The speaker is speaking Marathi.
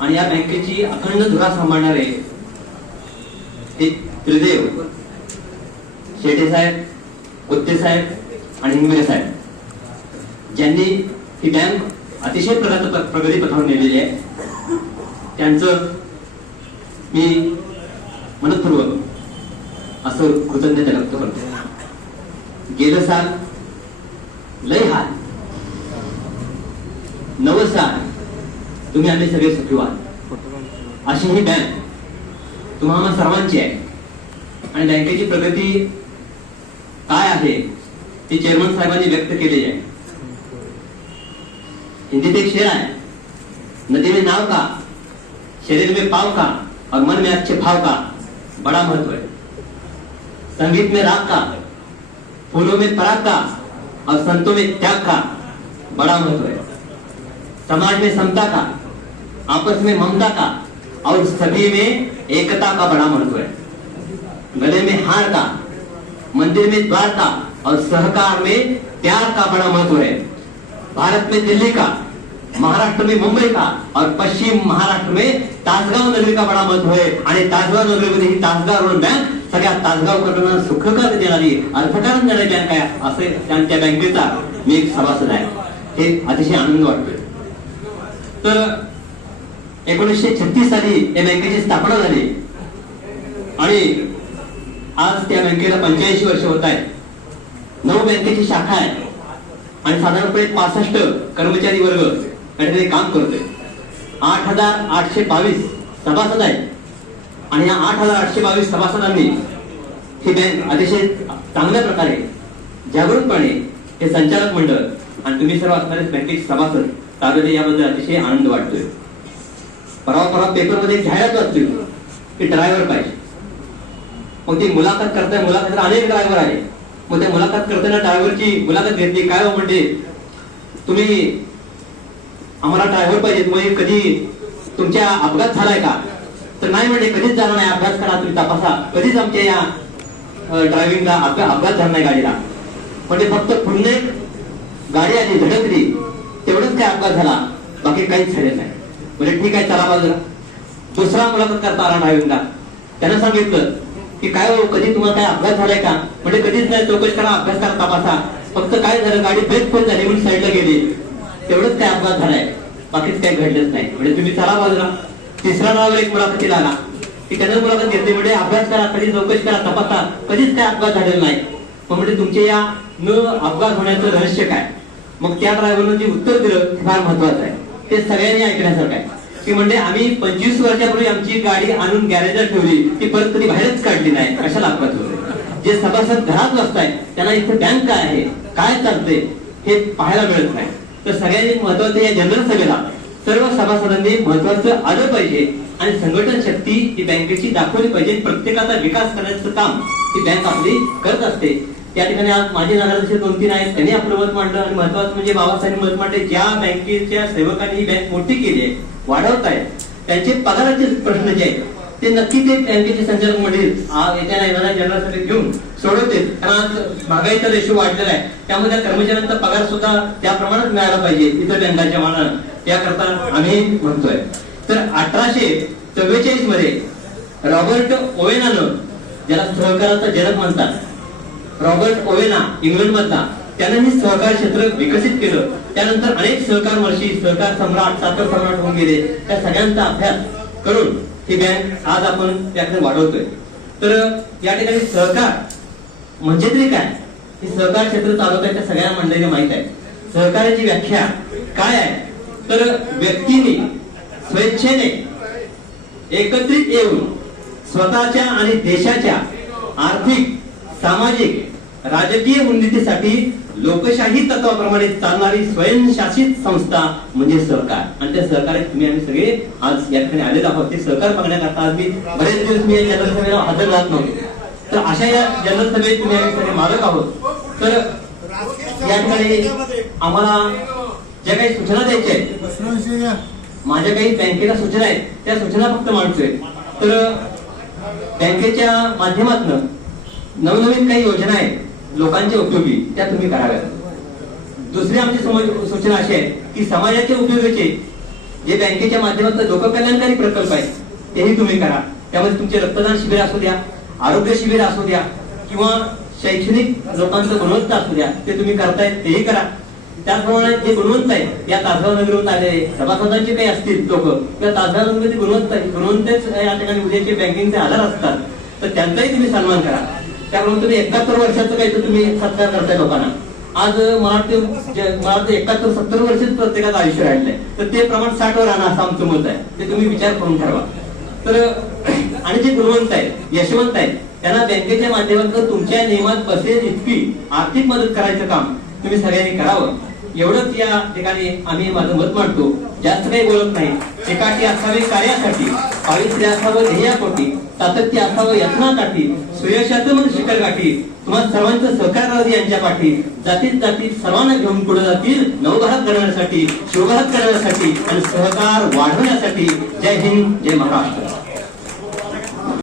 आणि या बँकेची अखंड धुरा सांभाळणारे हे त्रिदेव शेटे साहेब कुत्ते साहेब आणि हिंगवे साहेब ज्यांनी ही बँक अतिशय प्रगत प्रगती पथावर नेलेली आहे. त्यांचं मी मनपूर्वक असं कृतज्ञता व्यक्त करतो. गेलं साल लय हाल. नवसा तुम्ही आम्ही सगळे सुखी व्हाल अशी ही बँक तुम्हाला सर्वांची आहे. आणि बँकेची प्रगती काय आहे ती चेअरमन साहेबांनी व्यक्त केलेली आहे. हिंदीत एक शेर आहे नदी में नाव का शरीर में पाव का और मन में अच्छे भाव का बड़ा महत्त्व है. संगीत में राग का फूलों में पराग का और संतों में त्याग का बड़ा महत्त्व है. समाज में समता का आपस में ममता का और सभी में एकता का बड़ा महत्त्व है। गले में हार का मंदिर में द्वार का और सहकार में प्यार का बड़ा महत्त्व है। भारत में दिल्ली का महाराष्ट्र में मुंबई का और पश्चिम महाराष्ट्र में तासगाव नगरी का बड़ा महत्त्व है। आणि तासगाव नगरीमध्ये ही तासगाव रोड बँक सगळ्या तासगावकरांना सुखकर देणारी अर्थकारण देणारी बँक आहे? असे त्यांच्या बँकेचा मी एक सभासद आहे. हे अतिशय आनंद वाटतोय. तर एकोणीसशे छत्तीस साली या बँकेची स्थापना झाली. आणि आज त्या बँकेला पंच्याऐंशी वर्ष होत आहेत. नऊ बँकेची शाखा आहे. आणि साधारणपणे पासष्ट कर्मचारी वर्ग या काम करतोय. आठ हजार आठशे बावीस सभासद आहेत. आणि या आठ हजार आठशे बावीस सभासदांनी ही बँक अतिशय चांगल्या प्रकारे जागरूकपणे हे संचालक मंडळ आणि तुम्ही सर्व असणारे बँकेचे सभासद चालवले याबद्दल अतिशय आनंद वाटतोय. परवा परवा पेपरमध्ये जाहिरात वाचली की ड्रायव्हर पाहिजे. मग ती मुलाखत करताय मुलाखत अनेक ड्रायव्हर आहे मग त्या मुलाखत करताना ड्रायव्हरची मुलाखत घेतली काय हो म्हणजे? तुम्ही आम्हाला ड्रायव्हर पाहिजे म्हणजे कधी तुमच्या अपघात झालाय का? तर नाही म्हणजे कधीच झाला नाही अभ्यास करा तुम्ही तपासा. कधीच आमच्या या ड्रायव्हिंगला अपघात झाला नाही गाडीला. म्हणजे फक्त पुन्हा गाडी आली धडकली. अपघात झाला. बाकी काहीच झाले नाही. म्हणजे ठीक आहे चला बाजूला दुसरा मुलाखत करता आला नाही त्यानं सांगितलं की काय हो कधी तुम्हाला काय अपघात झालाय का? म्हणजे कधीच नाही चौकशी करा अभ्यास करा तपासा. फक्त काय झालं गाडी ब्रेक पण झाली म्हणून साईडला गेली. तेवढंच काय अपघात झालाय. बाकीच काही घडलंच नाही. म्हणजे तुम्ही चला बाजूला तिसरा नावावर एक मुलाखतीला आला. की त्यानं मुलाखत घेतली म्हणजे अभ्यास करा कधी चौकशी करा तपासा. कधीच काय अपघात झालेला नाही. पण म्हणजे तुमच्या या न अपघात होण्याचं रहस्य काय? मग त्या ड्रायव्हरनं जे उत्तर दिलं ते फार महत्वाचं आहे. ते सगळ्यांनी ऐकण्यासारखं आहे. की म्हणजे आम्ही पंचवीस वर्षापूर्वी आमची गाडी आणून गॅरेजात ठेवली. ती परत कधी बाहेरच काढली नाही. कशाला अपघात होतो. जे सभासद घरात बसताय त्यांना इथे बँक काय आहे? काय चालतंय? हे पाहायला मिळत नाही. तर सगळ्यांनी महत्वाचं या जनरल सभेला. सर्व सभासदांनी महत्वाचं आलं पाहिजे. आणि संघटन शक्ती ही बँकेची दाखवली पाहिजे. प्रत्येकाचा विकास करण्याचं काम ही बँक आपली करत असते. त्या ठिकाणी आज माझे नगराध्यक्ष दोन तीन आहेत. त्यांनी आपलं मत मांडलं आणि महत्वाचं म्हणजे बाबासाहेब मत मांडले. ज्या बँकेच्या सेवकांनी ही बँक मोठी केली आहे वाढवत आहे त्यांचे पगाराचे प्रश्न जे आहेत ते नक्की ते बँकेचे संचालक मंडळी आ- येत्या येणाऱ्या जनरल सभेत घेऊन सोडवतील. कारण आज महागाईचा रेशो वाढलेला आहे. त्यामध्ये कर्मचाऱ्यांचा पगार सुद्धा त्या प्रमाणात मिळाला पाहिजे इतर बँकांच्या मानानं. याकरता आम्ही म्हणतोय. तर अठराशे चव्वेचाळीसमध्ये रॉबर्ट ओवेनानं ज्याला सहकाराचा जनक म्हणतात रॉबर्ट ओवेना इंग्लंड मधला त्यानं हे सहकार क्षेत्र विकसित केलं. त्यानंतर अनेक सहकार वर्षी सहकार सम्राट साखर सम्राट होऊन गेले. त्या सगळ्यांचा अभ्यास करून ही बँक आज आपण त्याकडे वाढवतोय. तर या ठिकाणी सहकार म्हणजे तरी काय? हे सहकार क्षेत्र चालवत त्या सगळ्या मंडळींना माहीत आहे. सहकार्याची व्याख्या काय आहे? तर व्यक्तीने स्वेच्छेने एकत्रित येऊन स्वतःच्या आणि देशाच्या आर्थिक सामाजिक राजकीय उन्नतीसाठी लोकशाही तत्वाप्रमाणे चालणारी स्वयंशासित संस्था म्हणजे सहकार आणि त्या सहकार्यात तुम्ही आम्ही सगळे आज या ठिकाणी आलेलो आहोत. ते सहकार बघण्याकरता आज मी बरेच दिवस मी या जनरल सभेला हजर राहत नव्हतो. तर अशा या जनरल सभेत तुम्ही आम्ही सगळे मालक आहोत. तर या ठिकाणी आम्हाला ज्या काही सूचना द्यायच्या आहेत माझ्या काही बँकेला सूचना आहेत त्या सूचना फक्त मांडतोय. तर बँकेच्या माध्यमातून नवनवीन काही योजना आहेत लोकांच्या उपयोगी त्या तुम्ही कराव्यात. दुसरी आमची समज- सूचना अशी आहे की समाजाच्या उपयोगाचे जे बँकेच्या माध्यमातून लोककल्याणकारी प्रकल्प आहेत तेही तुम्ही करा. त्यामध्ये तुमचे रक्तदान शिबिर असू द्या आरोग्य शिबिर असू द्या किंवा शैक्षणिक लोकांचं गुणवत्ता असू द्या ते तुम्ही करतायत तेही करा. त्याचप्रमाणे जे गुणवंत आहेत या तासगाव नगरहून आलेले सभासदांचे काही असतील लोक किंवा तासगाव नगरमध्ये गुणवंत गुणवंतच या ठिकाणी उद्याचे बँकिंगचे आधार असतात तर त्यांचाही तुम्ही सन्मान करा. त्यामुळे तुम्ही एकाहत्तर वर्षाचं काही तर तुम्ही सत्कार करताय लोकांना. आज मला वाटतं मला वाटतं एकाहत्तर सत्तर वर्षच प्रत्येकाचं आयुष्य राहिलंय. तर ते प्रमाण साठ वर असं आमचं मत आहे. ते तुम्ही विचार करून ठरवा. तर आणि जे गुणवंत आहेत यशवंत आहेत त्यांना बँकेच्या माध्यमातून तुमच्या नियमात बसेल इतकी आर्थिक मदत करायचं काम तुम्ही सगळ्यांनी करावं. एवढंच या ठिकाणी आम्ही माझं मत मांडतो. जास्त काही बोलत नाही. एकाठी असावे कार्यासाठी पावित्र्य असावं ध्येयापोटी सातत्य असावं यत्नासाठी सुयशाचं मग शिखर गाठी तुम्हा सर्वांचं सहकार राहू यांच्या पाठी. जातीत जातीत सर्वांना घेऊन पुढे जातील. नवभारत करण्यासाठी शिवभारत करण्यासाठी आणि सहकार वाढवण्यासाठी. जय हिंद जय महाराष्ट्र.